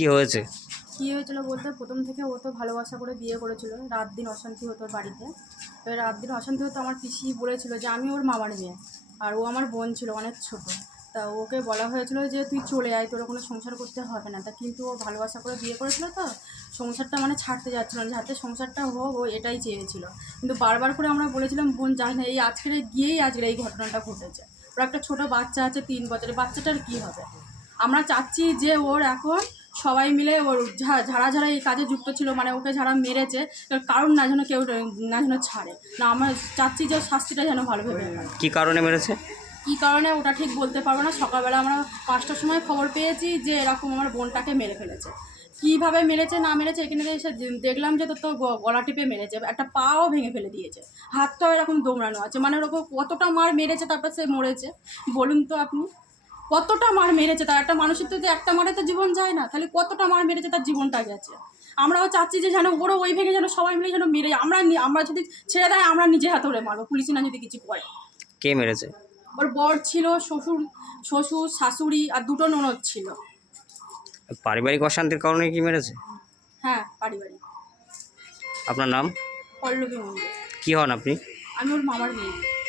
কি হয়েছে? কী হয়েছিল বলতে প্রথম থেকে ও তো ভালোবাসা করে বিয়ে করেছিল, রাত দিন অশান্তি হতো বাড়িতে। এবার রাত দিন অশান্তি হতো আমার পিসি বলেছিল যে আমি ওর মামার মেয়ে, আর ও আমার বোন ছিল অনেক ছোট। তা ওকে বলা হয়েছিল যে তুই চলে আয়, তোর কোনো সংসার করতে হবে না। তা কিন্তু ও ভালোবাসা করে বিয়ে করেছিল তো, সংসারটা মানে ছাড়তে যাচ্ছিল না যাতে সংসারটা হোক, ও এটাই চেয়েছিল। কিন্তু বারবার করে আমরা বলেছিলাম, বোন, যাই না, এই আজকের গিয়েই আজকের এই ঘটনাটা ঘটেছে। ওর একটা ছোট বাচ্চা আছে তিন বছরের, বাচ্চাটার কী হবে? আমরা চাচ্ছি যে ওর এখন সবাই মিলে ওর ঝা- যারা যারা এই কাজে যুক্ত ছিল মানে ওকে যারা মেরেছে কারণ না যেন কেউ না যেন ছাড়ে। না আমরা চাচ্ছি যে শাস্তিটা যেন ভালোভাবে কি কারণে মেরেছে? কী কারণে ওটা ঠিক বলতে পারব না। সকালবেলা আমরা পাঁচটার সময় খবর পেয়েছি যে এরকম আমার বোনটাকে মেরে ফেলেছে। কীভাবে মেরেছে না মেরেছে এখানে এসে দেখলাম যে তোর তো গলা টিপে মেরেছে একটা পাও ভেঙে ফেলে দিয়েছে। হাতটাও এরকম দৌড়ানো আছে। মানে ওরকম কতটা মার মেরেছে তারপর সে মরেছে। বলুন তো আপনি। কতটা মার মেরেছে তার? একটা মানুষের তো একটা মারে তো জীবন যায় না। তাহলে কতটা মার মেরেছে তার জীবনটা গেছে? আমরাও চাচ্ছি যে যেন ওরও ওই ভেঙে যেন সবাই মিলে যেন মেরে আমরা আমরা যদি ছেড়ে দেয় আমরা নিজে হাতে ওরে মারবো। পুলিশ না যদি কিছু করে। কে মেরেছে? ওর বর ছিল শ্বশুর শ্বশুর শাশুড়ি আর দুটো ননদ ছিল। পারিবারিক অশান্তির কারণে কি মেরেছে? হ্যাঁ পারিবারিক। আপনার নাম? পল্লবী মন্দির কি হন আপনি? আমি ওর মামার মেয়ে।